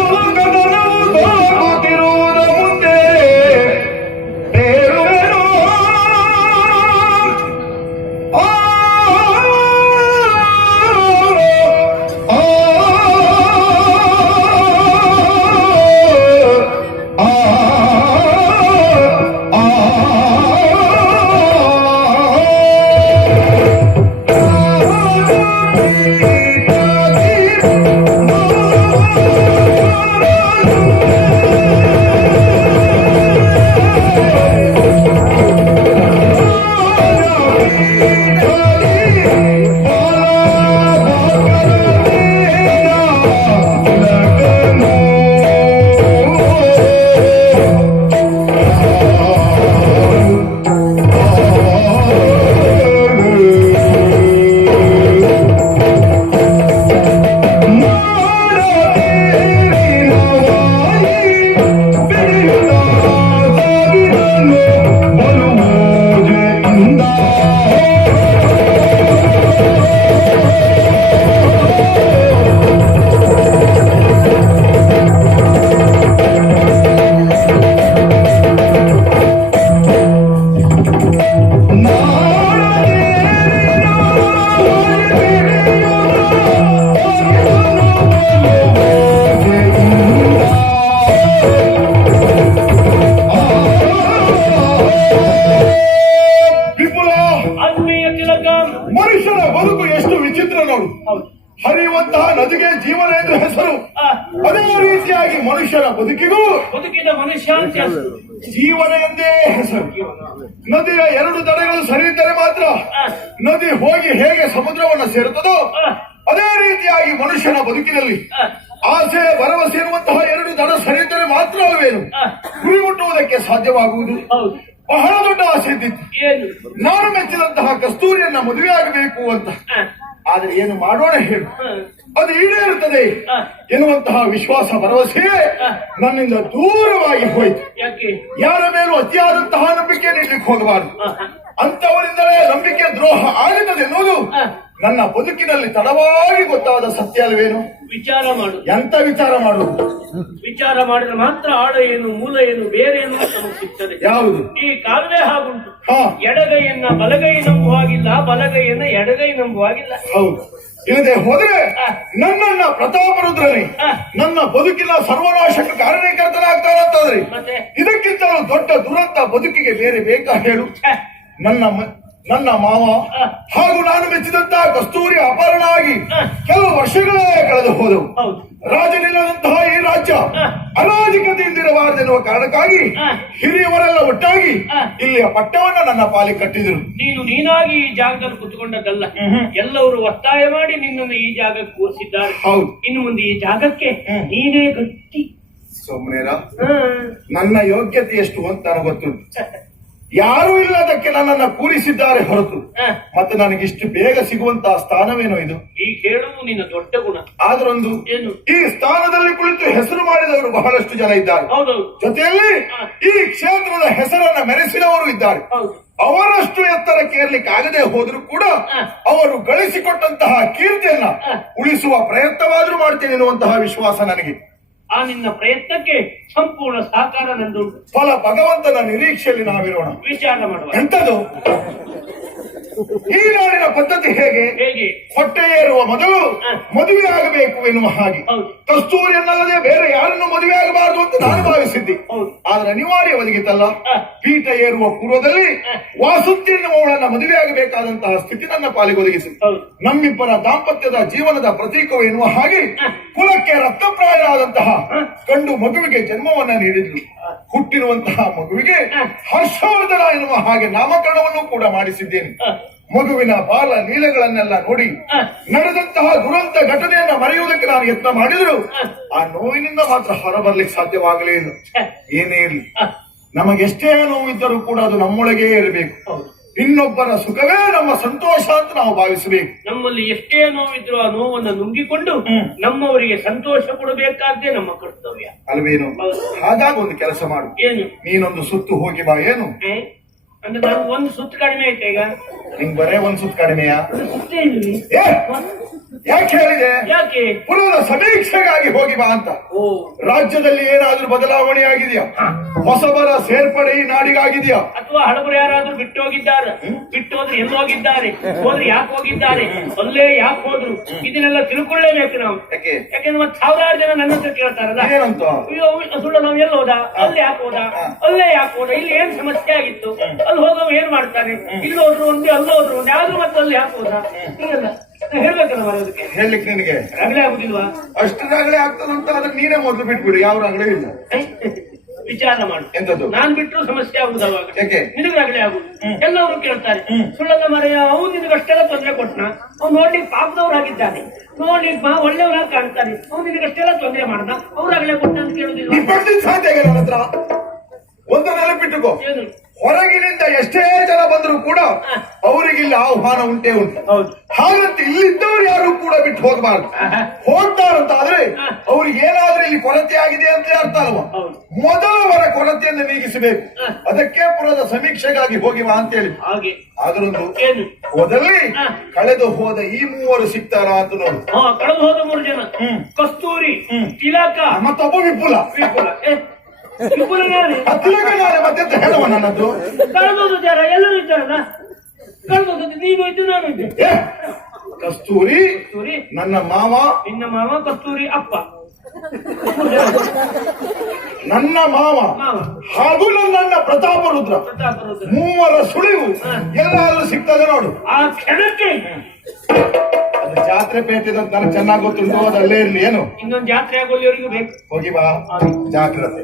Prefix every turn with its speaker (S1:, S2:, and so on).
S1: Oh. ಬದುಕೆ ಜೀವನ ಎಂದು ಹೆಸರು. ಅದೇ ರೀತಿಯಾಗಿ ಮನುಷ್ಯನ ಬದುಕಿಗೂ
S2: ಬದುಕಿದ ಮನುಷ್ಯ.
S1: ಜೀವನ ಎಂದೇ ಹೆಸರು. ನದಿಯ ಎರಡು ದಡಗಳು ಸರಿಯಿದ್ದರೆ ಮಾತ್ರ ನದಿ ಹೋಗಿ ಹೇಗೆ ಸಮುದ್ರವನ್ನು ಸೇರುತ್ತದೋ ಅದೇ ರೀತಿಯಾಗಿ ಮನುಷ್ಯನ ಬದುಕಿನಲ್ಲಿ ಆಸೆ ಭರವಸೆ ಇರುವಂತಹ ಎರಡು ದಡ ಸರಿಯಿದ್ದರೆ ಮಾತ್ರ
S2: ಅವೇನು
S1: ಗುರಿ ಮುಟ್ಟುವುದಕ್ಕೆ ಸಾಧ್ಯವಾಗುವುದು. ಬಹಳ ದೊಡ್ಡ ಆಸೆ ಇದ್ದಿತ್ತು. ನಾನು ಮೆಚ್ಚಿದಂತಹ ಕಸ್ತೂರಿಯನ್ನ ಮದುವೆಯಾಗಬೇಕು ಅಂತ.
S2: ಆ,
S1: ಆದ್ರೆ ಏನು ಮಾಡೋಣ ಹೇಳು. ಅದು ಈಡೇರುತ್ತದೆ.
S2: ಇರ್ತದೆ
S1: ಎನ್ನುವಂತಹ ವಿಶ್ವಾಸ ಭರವಸೆ ನನ್ನಿಂದ ದೂರವಾಗಿ ಹೋಯಿತು. ಯಾರ ಮೇಲೂ ಅತಿಯಾದಂತಹ ನಂಬಿಕೆ ನೀಡಲಿಕ್ಕೆ ಹೋಗಬಾರದು. ಅಂತವರಿಂದಲೇ ನಂಬಿಕೆ ದ್ರೋಹ ಆಗುತ್ತದೆ ಎನ್ನುವುದು ನನ್ನ ಬದುಕಿನಲ್ಲಿ ತಡವಾಗಿ ಗೊತ್ತಾದ ಸತ್ಯ ಅಲ್ವೇನು?
S2: ವಿಚಾರ ಮಾಡು.
S1: ಎಂತ ವಿಚಾರ ಮಾಡು?
S2: ವಿಚಾರ ಮಾಡಿದ್ರೆ ಮಾತ್ರ ಆಳ ಏನು ಮೂಲ ಏನು ಬೇರೆ ಏನು ನಮಗೆ ಸಿಗ್ತದೆ.
S1: ಯಾವುದು?
S2: ಈ ಕಾಲವೇ ಹಾಗುಂಟು.
S1: ಹಾ.
S2: ಎಡಗೈಯನ್ನ ಬಲಗೈ ನಂಬುವಾಗಿಲ್ಲ ಬಲಗೈಯನ್ನ ಎಡಗೈ ನಂಬುವಾಗಿಲ್ಲ
S1: ಹೌದು. ಇಲ್ಲದೆ ಹೋದ್ರೆ ನನ್ನನ್ನ ಪ್ರತಾಪರುದ್ರನೇ ನನ್ನ ಬದುಕಿನ ಸರ್ವನಾಶಕ್ಕೆ ಕಾರಣೀಕರ್ತನಾಗ್ತಾನಂತಾದ್ರೆ
S2: ಮತ್ತೆ?
S1: ಇದಕ್ಕಿಂತಲೂ ದೊಡ್ಡ ದುರಂತ ಬದುಕಿಗೆ ಬೇರೆ ಬೇಕಾ ಹೇಳು? ನನ್ನ ಮ- ನನ್ನ ಮಾವ. ಹಾಗೂ ನಾನು ಮೆಚ್ಚಿದಂತಹ ಕಸ್ತೂರಿ ಅಪಹರಣ ಆಗಿ ಕೆಲವು ವರ್ಷಗಳೇ ಕಳೆದು ಹೋದವು.
S2: ಹೌದು.
S1: ರಾಜನಿಲ್ಲದಂತಹ ಈ ರಾಜ್ಯ. ಅರಾಜಕತೆಯಿಂದಿರಬಾರದೆನ್ನುವ ಕಾರಣಕ್ಕಾಗಿ. ಹಿರಿಯವರೆಲ್ಲ ಒಟ್ಟಾಗಿ. ಇಲ್ಲಿಯ ಪಟ್ಟವನ್ನ ನನ್ನ ಪಾಲಿಗೆ ಕಟ್ಟಿದರು.
S2: ನೀನು ನೀನಾಗಿ ಈ ಜಾಗದಲ್ಲಿ ಕುತ್ಕೊಂಡದ್ದಲ್ಲ. ಎಲ್ಲವರು ಒತ್ತಾಯ ಮಾಡಿ ನಿನ್ನನ್ನು ಈ ಜಾಗಕ್ಕೆ ಕೂರಿಸಿದ್ದಾರೆ.
S1: ಹೌದು.
S2: ಇನ್ನು ಮುಂದೆ ಈ ಜಾಗಕ್ಕೆ ನೀನೇ ಗಟ್ಟಿ. ಸೋಮನೇರ.
S1: ನನ್ನ ಯೋಗ್ಯತೆ ಎಷ್ಟು ಅಂತ ನನಗೆ ಗೊತ್ತುಂಟು. ಯಾರೂ ಇಲ್ಲದಕ್ಕೆ ನನ್ನನ್ನು ಕೂರಿಸಿದ್ದಾರೆ ಹೊರತು. ಮತ್ತೆ ನನಗೆ ಇಷ್ಟು ಬೇಗ ಸಿಗುವಂತಹ ಸ್ಥಾನವೇನೋ ಇದು?
S2: ಈ ಕೇಳುವು ನಿನ್ನ ದೊಡ್ಡ ಗುಣ.
S1: ಆದ್ರೊಂದು
S2: ಏನು?
S1: ಈ ಸ್ಥಾನದಲ್ಲಿ ಕುಳಿತು ಹೆಸರು ಮಾಡಿದವರು ಬಹಳಷ್ಟು ಜನ ಇದ್ದಾರೆ. ಜೊತೆಯಲ್ಲಿ ಈ ಕ್ಷೇತ್ರದ ಹೆಸರನ್ನ ಮೆರೆಸಿದವರು ಇದ್ದಾರೆ. ಅವರಷ್ಟು ಎತ್ತರಕ್ಕೆ ಏರ್ಲಿಕ್ಕೆ ಆಗದೆ ಹೋದ್ರು ಕೂಡ. ಅವರು ಗಳಿಸಿಕೊಟ್ಟಂತಹ ಕೀರ್ತಿಯನ್ನ ಉಳಿಸುವ ಪ್ರಯತ್ನವಾದ್ರೂ ಮಾಡ್ತೇನೆ ಎನ್ನುವಂತಹ ವಿಶ್ವಾಸ ನನಗೆ.
S2: ಆ ನಿನ್ನ ಪ್ರಯತ್ನಕ್ಕೆ ಸಂಪೂರ್ಣ ಸಹಕಾರ ನಂದು
S1: ಫಲ ಭಗವಂತನ ನಿರೀಕ್ಷೆಯಲ್ಲಿ ನಾವಿರೋಣ.
S2: ವಿಚಾರ ಮಾಡುವ.
S1: ಎಂತದು ಈ ನಾಡಿನ ಪದ್ಧತಿ ಹೇಗೆ?
S2: ಹೇಗೆ?
S1: ಹೊಟ್ಟೆ ಏರುವ ಮೊದಲು. ಮದುವೆ ಆಗಬೇಕು ಎನ್ನುವ ಹಾಗೆ.
S2: ಕಸ್ತೂರಿ
S1: ಕಸ್ತೂರಿಯನ್ನಲ್ಲದೆ ಬೇರೆ ಯಾರನ್ನು ಮದುವೆ ಆಗಬಾರದು ಅಂತ ನಾನು ಭಾವಿಸಿದ್ದೆ. ಆದ್ರೆ ಅನಿವಾರ್ಯ ಒದಗಿತಲ್ಲ. ಪೀಠ ಏರುವ ಪೂರ್ವದಲ್ಲಿ ವಾಸುತ್ತಿ ಎನ್ನುವಳನ್ನ ಮದುವೆ ಆಗಬೇಕಾದಂತಹ ಸ್ಥಿತಿ ನನ್ನ ಪಾಲಿಗೆ
S2: ಒದಗಿಸಿತ್ತು
S1: ನಮ್ಮಿಬ್ಬರ ದಾಂಪತ್ಯದ ಜೀವನದ ಪ್ರತೀಕವು ಎನ್ನುವ ಹಾಗೆ ಕುಲಕ್ಕೆ ರಕ್ತಪ್ರಾಯರಾದಂತಹ ಕಂಡು ಮಗುವಿಗೆ ಜನ್ಮವನ್ನ ನೀಡಿದ್ಲು ಹುಟ್ಟಿರುವಂತಹ ಮಗುವಿಗೆ ಹರ್ಷವರ್ಧನ ಎನ್ನುವ ಹಾಗೆ ನಾಮಕರಣವನ್ನು ಕೂಡ ಮಾಡಿಸಿದ್ದೇನೆ. ಮಗುವಿನ ಬಾಲ ನೀಲೆಗಳನ್ನೆಲ್ಲ ನೋಡಿ. ನಡೆದಂತಹ ದುರಂತ ಘಟನೆಯನ್ನ ಮರೆಯುವುದಕ್ಕೆ ನಾನು ಯತ್ನ ಮಾಡಿದ್ರು ಆ ನೋವಿನಿಂದ ಮಾತ್ರ ಹೊರಬರ್ಲಿಕ್ಕೆ ಸಾಧ್ಯವಾಗಲೇ ಇಲ್ಲ.
S2: ಛೆ,
S1: ಏನೇ ಇರಲಿ. ನಮಗೆಷ್ಟೇ ನೋವು ಇದ್ದರೂ ಕೂಡ ಅದು ನಮ್ಮೊಳಗೇ ಇರಬೇಕು. ಇನ್ನೊಬ್ಬರ ಸುಖವೇ ನಮ್ಮ ಸಂತೋಷ ಅಂತ ನಾವು ಭಾವಿಸಬೇಕು.
S2: ನಮ್ಮಲ್ಲಿ ಎಷ್ಟೇ ನೋವಿದ್ರು ಆ ನೋವನ್ನು ನುಂಗಿಕೊಂಡು ನಮ್ಮವರಿಗೆ ಸಂತೋಷ ಕೊಡಬೇಕಾದ್ದೇ ನಮ್ಮ ಕರ್ತವ್ಯ.
S1: ಅಲ್ವೇನು. ಹಾಗಾಗಿ ಒಂದು ಕೆಲಸ ಮಾಡು.
S2: ಏನು?
S1: ನೀನೊಂದು ಸುತ್ತು ಹೋಗಿ ಬಾ. ಏನು?
S2: ಅಂದ್ರೆ ನಾನು ಒಂದು ಸುತ್ತು ಕಡಿಮೆ ಐತೆ ಈಗ.
S1: ನಿಂಗ್ ಬರೇ ಒಂದು ಸುತ್ತು ಕಡಿಮೆಯಾ?
S2: ಸುತ್ತೇ
S1: ಯಾಕೆ ಹೇಳಿದೆ?
S2: ಯಾಕೆ?
S1: ಪುನಃ ಸಮೀಕ್ಷೆಗಾಗಿ ಹೋಗಿ ಬಾ ಅಂತ.
S2: ಓ.
S1: ರಾಜ್ಯದಲ್ಲಿ ಏನಾದ್ರೂ ಬದಲಾವಣೆ ಆಗಿದೆಯಾ? ಹೊಸಬರ ಸೇರ್ಪಡೆ ಈ ನಾಡಿಗಾಗಿದೆಯಾ?
S2: ಅಥವಾ ಹಳಬರು ಯಾರಾದ್ರೂ ಬಿಟ್ಟು ಹೋಗಿದ್ದಾರೆ? ಬಿಟ್ಟು ಹೋದ್ರೆ ಎಲ್ಲಿ ಹೋಗಿದ್ದಾರೆ? ಹೋದ್ರೆ ಯಾಕೆ ಹೋಗಿದ್ದಾರೆ? ಅಲ್ಲೇ ಯಾಕೆ ಹೋದ್ರು? ಇದನ್ನೆಲ್ಲ ತಿಳ್ಕೊಳ್ಳೇಬೇಕು ನಾವು.
S1: ಯಾಕೆ?
S2: ಯಾಕೆಂದ್ರೆ ಮತ್ತೆ ಸಾವಿರಾರು ಜನ ನನ್ನ ಹತ್ರ ಕೇಳ್ತಾರಲ್ಲ.
S1: ಏನಂತ?
S2: ಅಯ್ಯೋ ಸುಳ್ಳ ನಾವ್ ಎಲ್ಲಿ ಹೋದ? ಅಲ್ಲಿ ಯಾಕೆ ಹೋದ? ಅಲ್ಲೇ ಯಾಕೆ ಹೋದ? ಇಲ್ಲಿ ಏನ್ ಸಮಸ್ಯೆ ಆಗಿತ್ತು? ಅಲ್ಲಿ ಹೋದವ್ ಏನ್ ಮಾಡ್ತಾರೆ? ಇಲ್ಲಿ ಹೋದ್ರು ಒಂದು ಅಲ್ಲಿ ಹೋದ್ರು ಒಂದು ಆದ್ರೂ ಮತ್ತೆ ಅಲ್ಲಿ ಯಾಕೆ ಹೋದ? ಹೀಗಲ್ಲ. ಹೇಳ್ಬೇಕಲ್ಲ ಅದಕ್ಕೆ
S1: ಹೇಳ್ಲಿಕ್ಕೆ ನಿನಗೆ?
S2: ರಗಳೆ ಆಗುದಿಲ್ವಾ?
S1: ಅಷ್ಟರಾಗಲೇ ಆಗ್ತದಂತ ಅದನ್ನ ನೀನೇ ಮೊದಲು ಬಿಟ್ಬಿಡು ಯಾವ ರಗಳೆ ಇಲ್ಲ.
S2: ವಿಚಾರ ಮಾಡು.
S1: ಎಂತದ್ದು?
S2: ನಾನ್ ಬಿಟ್ಟರು ಸಮಸ್ಯೆ ಆಗುದು ಅವಾಗ
S1: ಯಾಕೆ?
S2: ನಿನಗೆ ರಗಳೆ ಆಗುದು ಎಲ್ಲವರು ಕೇಳ್ತಾರೆ. ಸುಳ್ಳದ ಮರೆಯ ಅವ್ನು ನಿನಗೆ ಅಷ್ಟೆಲ್ಲ ತೊಂದರೆ ಕೊಟ್ಟನ ಅವ್ನು ನೋಡ್ಲಿಕ್ಕೆ ಪಾಪದವ್ರಾಗಿದ್ದಾನೆ. ನೋಡ್ಲಿಕ್ಕೆ ಬಾ ಒಳ್ಳೆಯವರಾಗಿ ಕಾಣ್ತಾನೆ. ಅವ್ನು ನಿನಗೆ ಅಷ್ಟೆಲ್ಲ ತೊಂದರೆ ಮಾಡ್ದ? ಅವ್ರಾಗಲೇ ಕೊಟ್ಟ ಅಂತ
S1: ಕೇಳುದಿಲ್ಲ ಸಾಧ್ಯ ಇಲ್ಲ ಬಿಟ್ಟುಕೋ.
S2: ಏನು?
S1: ಹೊರಗಿನಿಂದ ಎಷ್ಟೇ ಜನ ಬಂದರೂ ಕೂಡ ಅವರಿಗೆ ಇಲ್ಲಿ ಆಹ್ವಾನ ಉಂಟೇ ಉಂಟು. ಹಾಗಂತ ಇಲ್ಲಿದ್ದವರು ಯಾರು ಕೂಡ ಬಿಟ್ಟು ಹೋಗಬಾರ್ದು. ಹೋಗ್ತಾರಂತ ಆದ್ರೆ ಅವ್ರಿಗೆ ಏನಾದ್ರೂ ಇಲ್ಲಿ ಕೊರತೆ ಆಗಿದೆ ಅಂತ ಅರ್ಥ ಅಲ್ವಾ?
S2: ಮೊದಲು
S1: ಮೊದಲವರ ಕೊರತೆಯನ್ನು ನೀಗಿಸಬೇಕು. ಅದಕ್ಕೆ ಪುರದ ಸಮೀಕ್ಷೆಗಾಗಿ ಹೋಗಿವಾ ಅಂತ ಹೇಳಿ
S2: ಹಾಗೆ.
S1: ಆದ್ರೊಂದು ಹೋದಲ್ಲಿ. ಕಳೆದು ಹೋದ ಈ ಮೂವರು ಸಿಗ್ತಾರ ಅಂತ ನೋಡಿ.
S2: ಕಳೆದು ಹೋದ ಮೂರು ಜನ. ಕಸ್ತೂರಿ ಇಲಾಖಾ.
S1: ಮತ್ತೊಬ್ಬ ವಿಪುಲ.
S2: ವಿಪುಲ.
S1: ಮತ್ತೆ ಹೇಳುವ
S2: ಕಳೆದೋದು ಜನ ಎಲ್ಲರೂ ಇದ್ದಾರಲ್ಲ? ಕಳೆದೋದು ನೀನು ಇದ್ದು ನಾನು ಇದ್ದೆ.
S1: ಏ, ಕಸ್ತೂರಿ
S2: ಕಸ್ತೂರಿ.
S1: ನನ್ನ ಮಾವ
S2: ನಿನ್ನ ಮಾವ ಕಸ್ತೂರಿ ಅಪ್ಪ.
S1: ನನ್ನ ಮಾವ
S2: ಮಾವ.
S1: ಹಾಗೂ ನನ್ನ ಪ್ರತಾಪ ರುದ್ರ.
S2: ಪ್ರತಾಪ ರುದ್ರ.
S1: ಮೂವರ ಸುಳಿವು ಎಲ್ಲಾದ್ರೂ ಸಿಗ್ತದೆ ನೋಡು.
S2: ಆ ಕ್ಷಣಕ್ಕೆ
S1: ಜಾತ್ರೆ ಪೇಟೆ ನನಗೆ ಚೆನ್ನಾಗಿ ಗೊತ್ತುಂಟು ಅದು ಅಲ್ಲೇ ಇರ್ಲಿ ಏನು?
S2: ಇನ್ನೊಂದು ಜಾತ್ರೆ ಆಗೋಲ್ಲಿವರೆಗೂ ಬೇಕು.
S1: ಹೋಗಿ ಬಾ. ಜಾಗ್ರತೆ